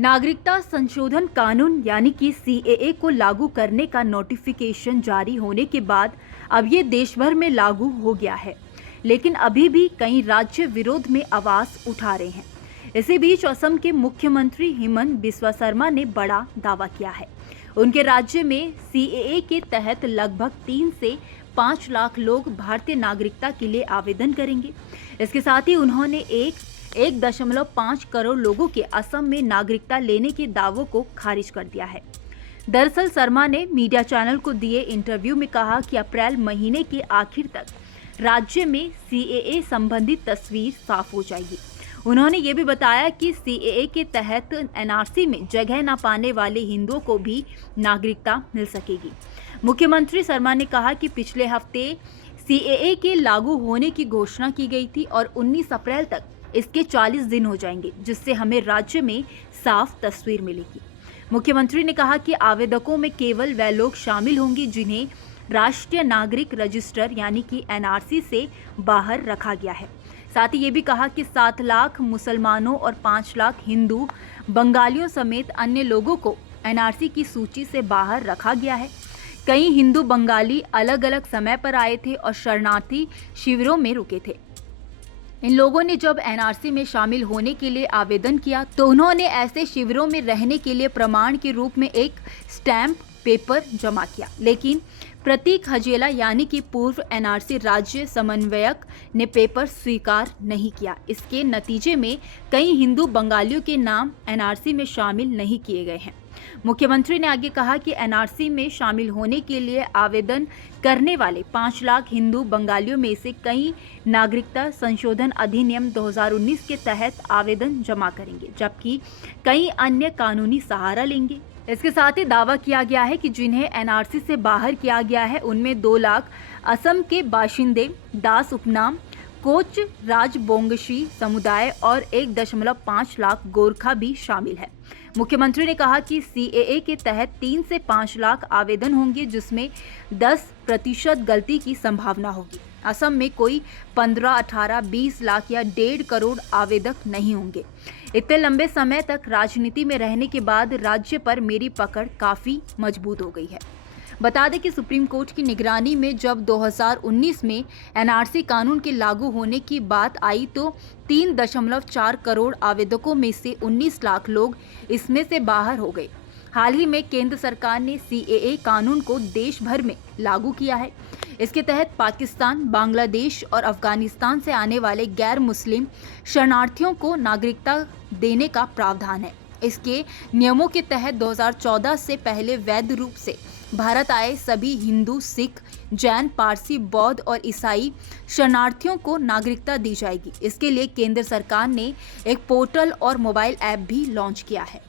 नागरिकता संशोधन कानून यानी कि सीएए को लागू करने का नोटिफिकेशन जारी होने के बाद अब ये देश भर में लागू हो गया है, लेकिन अभी भी कई राज्य विरोध में आवाज उठा रहे हैं। इसी बीच असम के मुख्यमंत्री हिमंत बिस्वा शर्मा ने बड़ा दावा किया है। उनके राज्य में सीएए के तहत लगभग 3 से 5 लाख लोग भारतीय नागरिकता के लिए आवेदन करेंगे। इसके साथ ही उन्होंने 1.5 करोड़ लोगों के असम में नागरिकता लेने के दावों को खारिज कर दिया है। दरअसल शर्मा ने मीडिया चैनल को दिए इंटरव्यू में कहा कि अप्रैल महीने के आखिर तक राज्य में सीएए संबंधी तस्वीर साफ हो जाएगी। उन्होंने ये भी बताया कि सीएए के तहत एनआरसी में जगह न पाने वाले हिंदुओं को भी नागरिकता मिल सकेगी। मुख्यमंत्री शर्मा ने कहा कि पिछले हफ्ते सीएए के लागू होने की घोषणा की गई थी और 19 अप्रैल तक इसके 40 दिन हो जाएंगे, जिससे हमें राज्य में साफ तस्वीर मिलेगी। मुख्यमंत्री ने कहा कि आवेदकों में केवल वे लोग शामिल होंगे जिन्हें राष्ट्रीय नागरिक रजिस्टर यानी कि एनआरसी से बाहर रखा गया है। साथ ही ये भी कहा कि 7 लाख मुसलमानों और 5 लाख हिंदू बंगालियों समेत अन्य लोगों को एनआरसी की सूची से बाहर रखा गया है। कई हिंदू बंगाली अलग अलग समय पर आए थे और शरणार्थी शिविरों में रुके थे। इन लोगों ने जब एनआरसी में शामिल होने के लिए आवेदन किया तो उन्होंने ऐसे शिविरों में रहने के लिए प्रमाण के रूप में एक स्टैम्प पेपर जमा किया, लेकिन प्रतीक हजेला यानी कि पूर्व एनआरसी राज्य समन्वयक ने पेपर स्वीकार नहीं किया। इसके नतीजे में कई हिंदू बंगालियों के नाम एनआरसी में शामिल नहीं किए गए हैं। मुख्यमंत्री ने आगे कहा कि एनआरसी में शामिल होने के लिए आवेदन करने वाले 5 लाख हिंदू बंगालियों में से कई नागरिकता संशोधन अधिनियम 2019 के तहत आवेदन जमा करेंगे, जबकि कई अन्य कानूनी सहारा लेंगे। इसके साथ ही दावा किया गया है कि जिन्हें एनआरसी से बाहर किया गया है उनमें 2 लाख असम के बाशिंदे, दास उपनाम, कोच राजबोंगशी समुदाय और 1.5 लाख गोरखा भी शामिल है। मुख्यमंत्री ने कहा कि सीएए के तहत 3 से 5 लाख आवेदन होंगे, जिसमें 10% गलती की संभावना होगी। असम में कोई 15, 18, 20 लाख या 1.5 करोड़ आवेदक नहीं होंगे। इतने लंबे समय तक राजनीति में रहने के बाद राज्य पर मेरी पकड़ काफी मजबूत हो गई है। बता दें कि सुप्रीम कोर्ट की निगरानी में जब 2019 में एनआरसी कानून के लागू होने की बात आई तो 3.4 करोड़ आवेदकों में से 19 लाख लोग इसमें से बाहर हो गए। हाल ही में केंद्र सरकार ने सीएए कानून को देश भर में लागू किया है। इसके तहत पाकिस्तान, बांग्लादेश और अफगानिस्तान से आने वाले गैर मुस्लिम शरणार्थियों को नागरिकता देने का प्रावधान है। इसके नियमों के तहत 2014 से पहले वैध रूप से भारत आए सभी हिंदू, सिख, जैन, पारसी, बौद्ध और ईसाई शरणार्थियों को नागरिकता दी जाएगी। इसके लिए केंद्र सरकार ने एक पोर्टल और मोबाइल ऐप भी लॉन्च किया है।